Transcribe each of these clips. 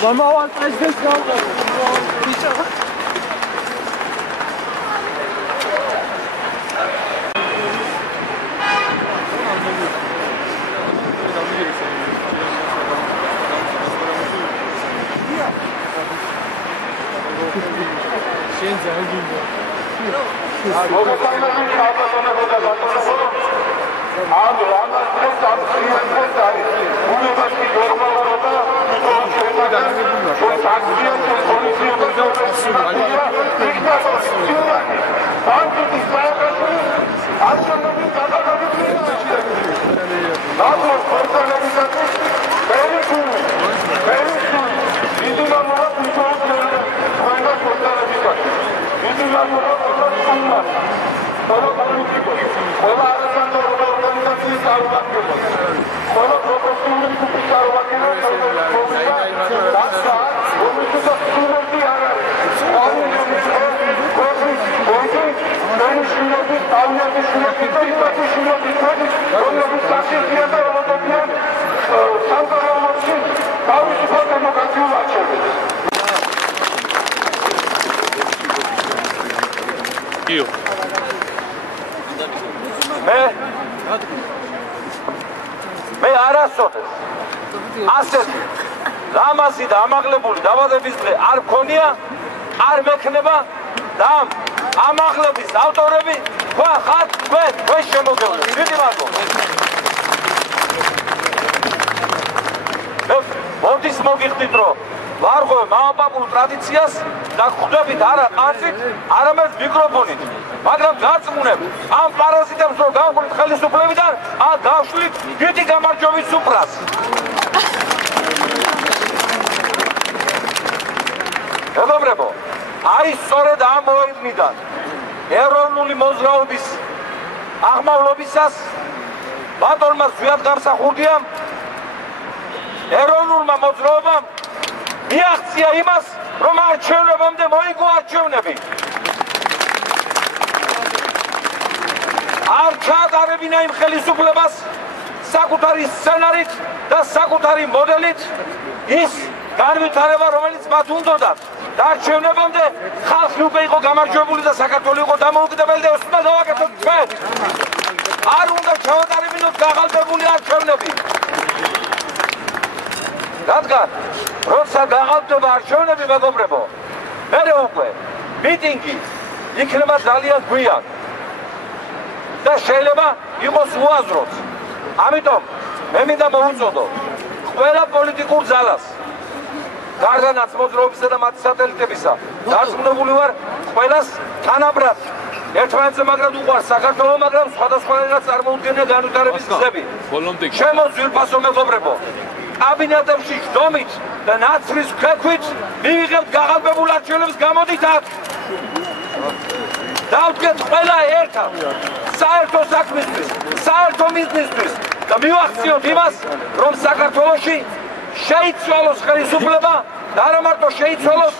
Замовал президент сказал. მე არასოდეს ასეთი ლამაზი და ამაღლებული დაბადების დღე არ მქონია, არ მექნება და ამაღლების ავტორები თქვა ხართ თქვენ შემოგევლეთ. დიდი მადლობა. მომდის მოგიხდით, რომ ვარღვევ მამაპაპულ ტრადიციას და ხვდებით არა ყანწით, არამედ მიკროფონით. მაგრამ გაწმუნებ ამ პარაზიტებს რომ გავყვით ხელისუფლებიდან, გავშლით დიდი გამარჯვების სუფრას. მეგობრებო, აი სწორედ ამ მოედნიდან ეროვნული მოძრაობის აღმავლობისას ბატონმა ზვიად გამსახურდიამ ეროვნულმა მოძრაობამ მიაღწია იმას, რომ არჩევნებამდე მოიგო არჩევნები. არ ჩაატარებინა იმ ხელისუფლებას საკუთარი სცენარით და საკუთარი მოდელით ის განვითარება, რომელიც მათ უნდოდათ. არჩევნებამდე ხალხი უკვე იყო გამარჯვებული და საქართველო იყო დამოუკიდებელი და ეს უნდა გავაკეთოთ ჩვენ. არ უნდა ჩავატარებინოთ გაღალბებული არჩევნები. რადგან როცა გაღალბდება არჩევნები, მეგობრებო, მერე უკვე მიტინგი იქნება ძალიან გვიან და შეიძლება იყოს უაზროც. ამიტომ მე მინდა მოვუწოდო ყველა პოლიტიკურ ძალას, გარდანაც მოძრაობისა და მათი სატელიტებისა, დარწმუნებული ვარ ყველას თანაბრად ერთმანეთზე მაგრად უყვარს საქართველო, მაგრამ სხვადასხვანაირად წარმოუდგენია განვითარების გზები. ჩემო ძვირფასო მეგობრებო, კაბინეტებში ჯდომით და ნაცრის ქვექვით მივიღებთ გაღალბებულ არჩევნებს, გამოდით აქ. დავდგეთ ყველა ერთად საერთო საქმისთვის, საერთო მიზნისთვის და მივახციოთ იმას, რომ საქართველოში შეიცვალოს ხელისუფლება და არა მარტო შეიცვალოს,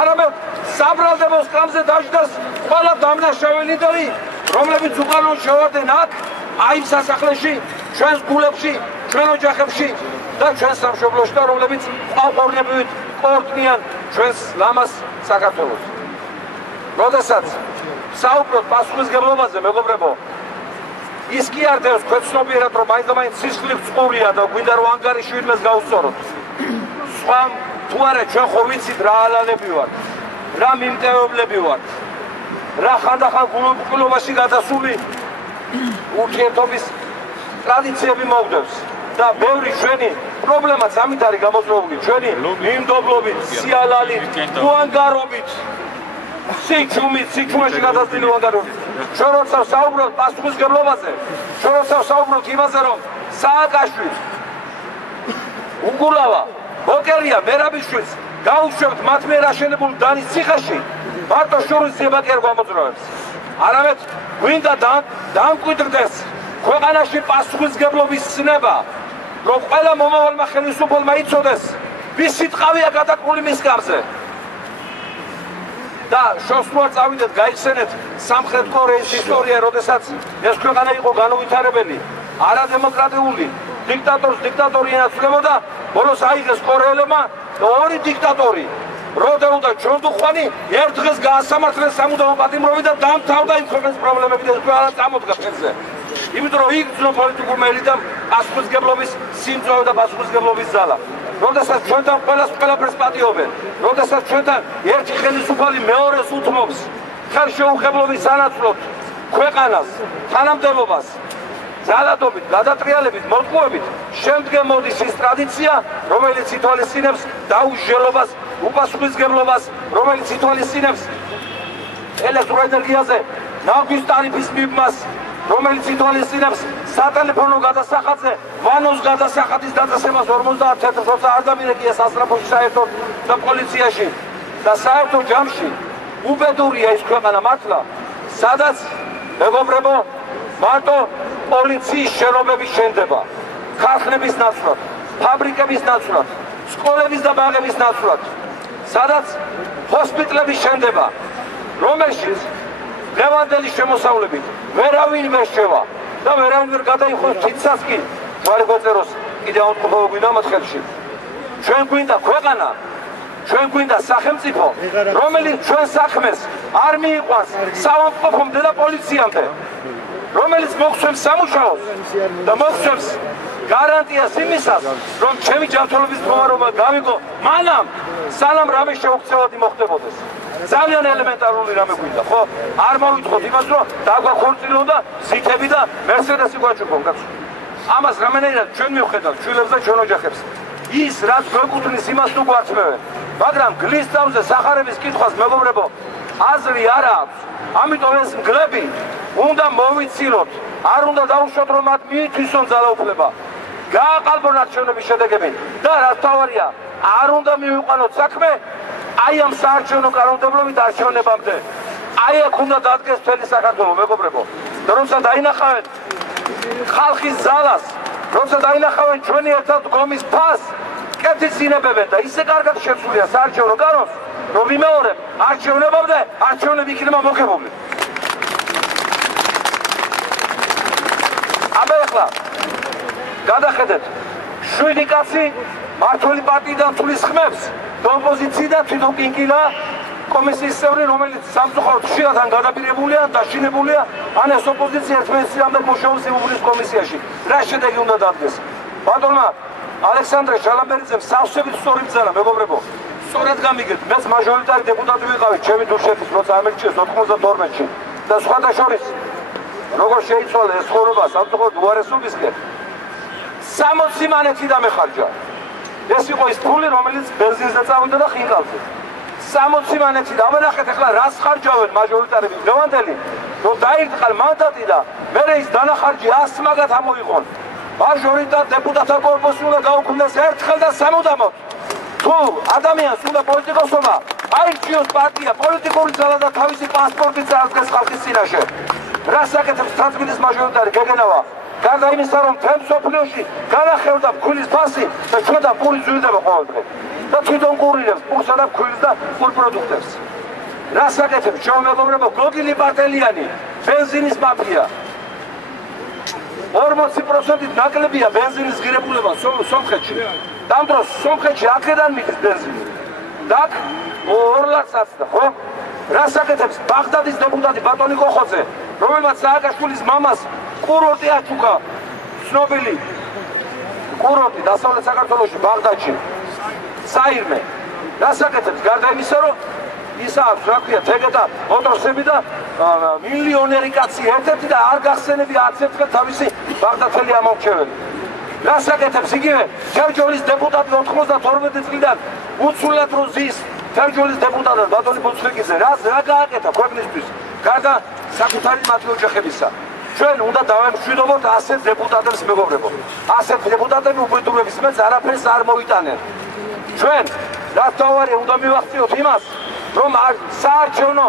არამედ საბრალდებო სკამზე დაждდას ყველა დამნაშავე ლიდერი, რომლებიც უკანონო შევარდნენ აქ, აი სასახლეში, ჩვენს გულებში, ჩვენ ოჯახებში და ჩვენს სამშობლოში და რომლებიც ყავყავრნებით ყორტნიან ჩვენს ლამას საქართველოს. როდესაც საუბრობთ პასუხისმგებლობაზე, მეგობრებო, ის კი არ დევს ქვეცნობიერად, რომ მაინც სისხლით წყურია და გვინდა რომ ანგარიში ვინმეს გავუსწოროთ. სხვა თუ არა, ჩვენ ხო ვიცით რა ალალები ვართ, რა მიმტევებლები ვართ, რა ხანდახან გულუბრყვილობაში გადასული ურთიერთობის ტრადიციები მოვდევს და ბევრი ჩვენი პრობლემაც ამით არის გამოწვეული, ჩვენი მიმდობლობით, სიალალით, უანგარობით, სიჩუმეში გადასული უანგარობით. ჩვენ როცა საუბრობთ პასუხისმგებლობაზე, ჩვენ როცა საუბრობთ იმაზე, რომ სააკაშვილი, უგულავა, ბოკერია, მერაბიშვილს გაუშვებთ მათ მიერ აშენებულ დანის ციხეში, მარტო შურისძიება კი არ გამოძრავებს. არამედ გვინდა დამკვიდრდეს ქვეყანაში პასუხისმგებლობის ცნება, რომ ყველა მომავალმა ხელისუფლებმა იცოდეს, ვის სიტყვია გადაკრული მის სკამზე. და შოსლოა წავიდეთ, გაიხსენეთ სამხრეთ კორეის ისტორია, როდესაც ეს ქვეყანა იყო განუვითარებელი, არადემოკრატიული, დიქტატორი ენაცვლებოდა, ბოლოს აიღეს კორეელებმა ორი დიქტატორი. როდეოდა ჩონდუხვანი ერთ დღეს გაასამართლეს სამუდამო პატიმრობით და დამთავრდა იმ ქვეყნის პრობლემები და ყველა წამოდგა ხელზე. იმიტომ რომ იგრძნო პოლიტიკურმა ელიტამ პასუხისმგებლობის სიმწვავე და პასუხისმგებლობის ძალა. როდესაც ჩვენთან ყველაფერს პატიობენ, როდესაც ჩვენთან ერთი ხელისუფალი მეორეს უთმობს ხელშეუხებლობის სანაცვლოდ ქვეყანას, თანამდებობას, ძალადობით, გადატრიალებით, მოტყუებით, შემდგომ მოდის ის ტრადიცია, რომელიც ითვალისწინებს დაუსჯელობას, უპასუხისმგებლობას, რომელიც ითვალისწინებს ელექტროენერგიაზე ნავთის ტარიფის მიბმას, რომელიც ითვალისწინებს სატელეფონო გადასახადზე ვანოს გადასახადის დაწესებას 51 როცა არ დამირეკია სასწრაფოში საერთოდ და პოლიციაში და საერთო ჯამში უბედურია ის ქვეყანა მართლა, სადაც მეგობრებო, მარტო პოლიციის შენობები შენდება, ქარხნების ნაცვლად, ფაბრიკების ნაცვლად, სკოლების და ბაღების ნაცვლად, სადაც ჰოსპიტლები შენდება, რომელშიც დღევანდელი შემოსავლებით ვერავინ ვერ შევა და ვერავინ ვერ გადაიხოს თითსაც კი ჯვარი გვეწეროს კიდევ აუწყობო გვინდა მათ ხელში. ჩვენ გვინდა ქვეყანა, ჩვენ გვინდა სახელმწიფო, რომელიც ჩვენ საქმეს არ მიიყვანს საავადმყოფომდე და პოლიციამდე, რომელიც მოგცემს სამუშაოს და მოგცემს გარანტიას იმისას, რომ ჩემი ჯანმრთელობის მდგომარეობა გავიგო მანამ, სანამ რამე შეუქცევადი მოხდებოდეს. ძალიან ელემენტარული რამე გვინდა, ხო? არ მოვიტყოთ იმას, რომ დაგვაქორწინონ და ზითები და მერსედესი გვაჭრობონ, კაცო. ამას რამენერად ჩვენ მივხედავთ შვილებს და ჩვენ ოჯახებს. ის რაც გვეკუთვნის, იმას თუ გვართმევენ, მაგრამ გლის თავზე სახარების კითხვას, მეგობრებო, აზრი არ აქვს. ამიტომ ეს მგლები უნდა მოვიცილოთ, არ უნდა დაუშვათ, რომ მათ მიითვისონ ძალაუფლება, გააყალბონ არჩევნების შედეგები და რაც თავარია, არ უნდა მივიყვანოთ საქმე აი ამ საარჩევნო კანონმდებლობით არჩევნებამდე. აი აქ უნდა დადგეს მთელი საქართველო, მეგობრებო. და როცა დაინახავენ ხალხის ძალას, როცა დაინახავენ ჩვენი ერთად დგომის ფას, კეთილს ინებებენ და ისე კარგად შეცვლია საარჩევნო კანონს, რომ ვიმეორებ არჩევნებამდე არჩევნები იქნება მოგებული. აბა ახლა გადახედეთ 7 კაცი მართველი პარტიიდან თulis ხმებს და ოპოზიციიდან თვითონ კინკილა კომისიის წევრი, რომელიც სამწუხაროდ ხშირად გადაპირებულია, დაშინებულია, ან ეს ოპოზიცია ერთმანეთისგან მუშაობს სიმბოლის კომისიაში. რა შედეგი უნდა დადგეს? ბატონმა ალექსანდრე შალაბერიძემ სავსებით სწორი ბრძანა, მეგობრებო. სწორად გამიგეთ, მეც მაჟორიტარი დეპუტატი ვიყავი ჩემი დუშეთის, როცა ამერჩიეს 92-ში და სხვათა შორის როგორ შეიცვალა ეს ხორობა სამწუხაროდ უარესობისკენ 60 მანეთი დამეხარჯა. ეს იყო ის ფული, რომელიც ბენზინზე წავიდა და ხინკალზე. 60 მანეთი დავანახეთ, ახლა რას ხარჯავენ მაჟორიტარები დღევანდელი, რომ დაირტყან მანდატი და მერე ის დანახარჯი 100 მაგათ ამოიღონ. მაჟორიტარ დეპუტატთა კორპუსი უნდა გაუქმდეს ერთხელ და სამუდამოდ. თუ ადამიანს უნდა პოლიტიკოსობა აირჩიოს პარტია, პოლიტიკური ძალა და თავისი პასპორტი წარდგეს ხალხის წინაშე. რას აკეთებს თრანსმიტის მაჟორიტარი გეგენავა? გარდა იმისა, რომ მთელ მსოფლიოში განახევდა ფქვილის ფასი და ჩვენ და პური ზრდება ყოველდღე. და თვითონ ყურილებს პურსა და ფქვილს და პურ პროდუქტებს. რას აკეთებს ჩვენ მეგობრებო? გოგილი პარტელიანი, ბენზინის მაფია. 40%-ით ნაკლებია ბენზინის ღირებულება სომხეთში. ამ დროს სომხეთში აქედან მიდის ბენზინი. და 2 ლარსაც და ხო? რას აკეთებს ბაღდადის დეპუტატი ბატონი კოხოძე, რომელმაც სააკაშვილის მამას კურორტი აჩუქა, ცნობილი კურორტი დასავლეთ საქართველოში, ბაღდადში, საირმე. რას აკეთებს გარდა იმისა, რომ ის აქვს, რა ქვია, თეგეთა მოტროსები და მილიონერი კაცი ერთ-ერთი და არ გახსენები 10 ერთხელ თავისი ბაღდათელი ამორჩეველი. რას აკეთებს იგივე თერჯოლის დეპუტატი 92 წლიდან უცვლად რო ზის თერჯოლის დეპუტატად ბატონი ბუცხვიკიძე, რა გააკეთა ქვეყნისთვის გარდა საკუთარი მათი ოჯახებისა. ჩვენ უნდა დავემშვიდობოთ ასეთ დეპუტატებს, მეგობრებო. ასეთ დეპუტატები უბედურების მეც არაფერს არ მოიტანენ. ჩვენ რაც თავარია უნდა მივახციოთ იმას, რომ საარჩევნო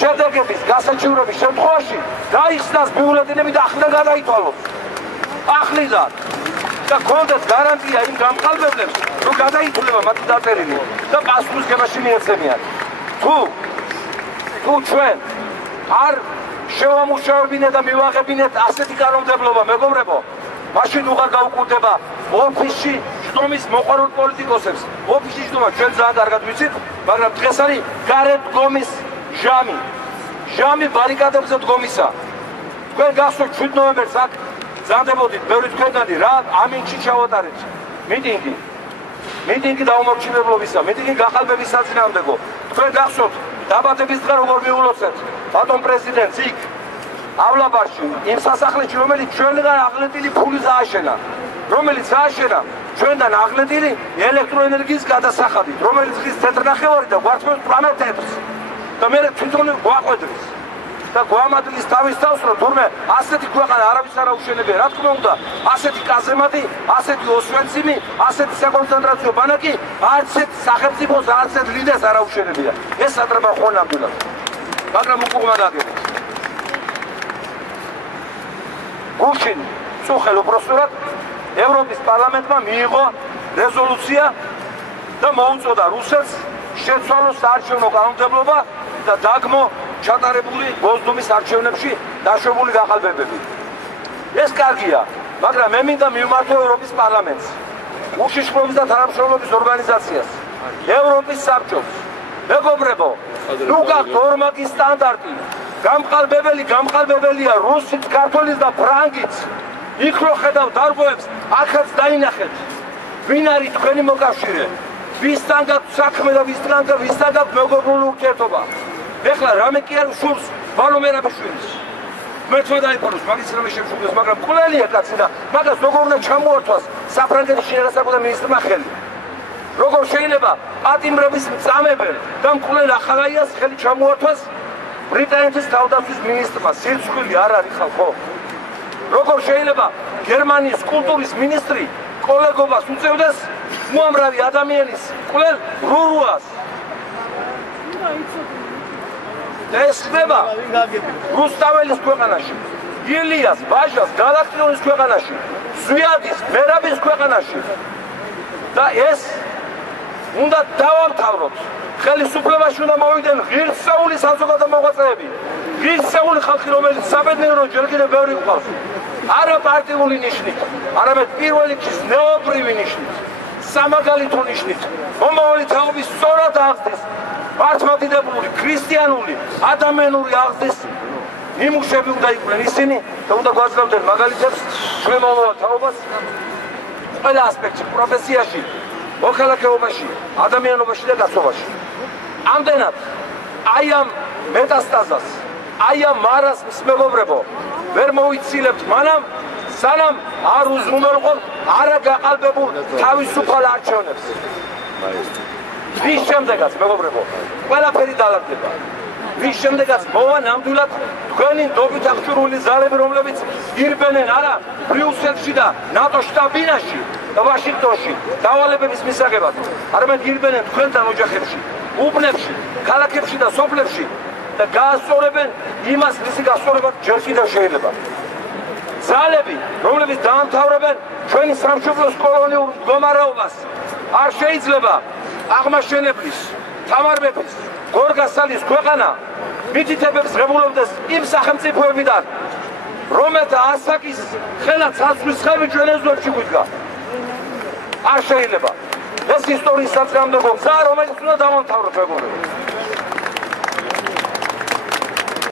შედეგების გასაჩივრების შემთხვევაში გაიხსნას ბიულეტენები და ახლიდან გადაითვალოს. ახლიდან და გქონდეთ გარანტია იმ გამყალბებლებს, რომ გადაითვლება მათი დაწერილი და პასუხისმგებაში მიეცემიან. თუ თუ ჩვენ არ შევამუშავებინეთ და მივაღებინეთ ასეთი კანონმდებლობა, მეგობრებო, მაშინ უღარ გავუკვირდება ოფისში ჯდომის მოყვარულ პოლიტიკოსებს. ოფისში ჯდომა ჩვენ ძალიან კარგად ვიცით, მაგრამ დღეს არის გარეთ დგომის ჟამი. ჟამი ბარიკადებზე დგომისა. თქვენ გახსოვთ 7 ნოემბერს აქ ზანდებოდით ბევრი თქვენგანი რა ამინჩი ჩავატარეთ მიტინგი. მიტინგი დაუმორჩილებლობისა, მიტინგი გახალბების საწინააღმდეგო. თქვენ გახსოვთ დაბადების დღე როგორ მიულოცეთ ბატონ პრეზიდენტს იქ ავლაბარში იმ სასახლეში, რომელიც ჩვენგან აღლეტილი ფულის ააშენა, რომელიც ააშენა ჩვენგან აღლეტილი ელექტროენერგიის გადასახადით, რომელიც ხის თეთრნახევარი და გვართმევს 18 და მე თვითონ გვაყვედრის და გვამადლის თავის თავს, რომ თურმე ასეთი ქვეყანა არავის არ აუშენებია. რა თქმა უნდა, ასეთი კაზემატი, ასეთი ოსვენციმი, ასეთი საკონცენტრაციო ბანაკი არც ერთ სახელმწიფოს, არც ერთ ლიდერს არ აუშენებია. ეს სატრება ხო ნამდვილად. მაგრამ უკუღმა დაგებით. გუშინ წუხელ უპროსტურად ევროპის პარლამენტმა მიიღო რეზოლუცია და მოუწოდა რუსეთს შეცვალოს საარჩევნო კანონმდებლობა და დაგმო ჩატარებული გოსდუმის არჩევნებში დაშვებული გახალბებები. ეს კარგია, მაგრამ მე მინდა მივმართო ევროპის პარლამენტს, უშიშროების და თანამშრომლობის ორგანიზაციას, ევროპის საბჭოს. მეგობრებო, ნუ გაქვთ ორმაგი სტანდარტი. გამყალბებელია რუსიც, ქართოლის და ფრანგიც. იქ რო ხედავ დარღვევებს, აქაც დაინახეთ. ვინ არის თქვენი მოკავშირე? ვისთან გაქვთ საქმე და ვისთან გაქვთ მეგობრული ურთიერთობა? ეხლა რამე კი არ უშურს ვალო მერაბიშვილის. მერცვა დაიპყროს, მაგის რამე შემშუქდეს, მაგრამ კულელია კაცი და მაგას როგორ უნდა ჩამოართვას საფრანგეთის შინაგანსაკუთრებათა მინისტრმა ხელი? როგორ შეიძლება პატიმრების მწამებელ და მკვლელ ახალაიას ხელი ჩამოართვას ბრიტანეთის თავდაცვის მინისტრმა? სირცხვილი არ არის ხალხო? როგორ შეიძლება გერმანიის კულტურის მინისტრი კოლეგობას უწევდეს უამრავი ადამიანის კვლელ რურუას? ეს ხდება რუსთაველის ქვეყანაში, ილიას, ბაჟას, გალაქტიონის ქვეყანაში, ზვიადის, მერაბის ქვეყანაში. და ეს უნდა დავამთავროთ. ხელისუფლებაში უნდა მოვიდნენ ღირსეული საზოგადო მოღვაწეები, ღირსეული ხალხი, რომელიც საბედნიერო ჯერ კიდევ ბევრი გვყავს. არა პარტიული ნიშნით, არამედ პირველ რიგში ზნეობრივი ნიშნით, სამაგალითო ნიშნით, მომავალი თაობის სწორად აღზრდის მართლმადიდებლური, ქრისტიანული, ადამიანური აღზრდის ნიმუშები უნდა იყვნენ ისინი და უნდა გვაძლევდნენ მაგალითებს ჩვენ მომავალ თაობას ყველა ასპექტში, პროფესიაში, მოქალაქეობაში, ადამიანობაში და გაცხოვაში. ამდენად აი ამ მეტასტაზას, აი ამ მარაზმს, მეგობრებო, ვერ მოვიცილებთ მანამ, სანამ არ უზრუნველყოთ არაგაყალბებულ თავისუფალ არჩევნებს. ვის შემდეგაც, მეგობრებო, ყველაფერი დალაგდება. ვის შემდეგაც მოვა ნამდვილად თქვენი ნდობით აღჭურვილი ზარები, რომლებიც ირბენენ არა ბრიუსელში და ნატოს შტაბ-ბინაში და ვაშინგტონში დავალებების მისაღებად, არამედ ირბენენ თქვენთან ოჯახებში, უბნებში, ქალაქებში და სოფლებში და გაასწორებენ იმას, რისი გასწორება ჯერ კიდევ შეიძლება. ძალები, რომლებიც დაამთავრებენ ჩვენი სამშობლოს კოლონიურ მდგომარეობას, არ შეიძლება აღმაშენებლის, თამარ მეფის, გორგასალის ქვეყანა მითითებებს ღებულობდეს იმ სახელმწიფოებიდან, რომელთა ასაკის ხელა ცაცვის ხევი ჩვენ ეზოებში გვიდგა. არ შეიძლება. ეს ისტორიის საწინააღმდეგო გზაა, რომელიც უნდა დავამთავროთ, მეგობრებო.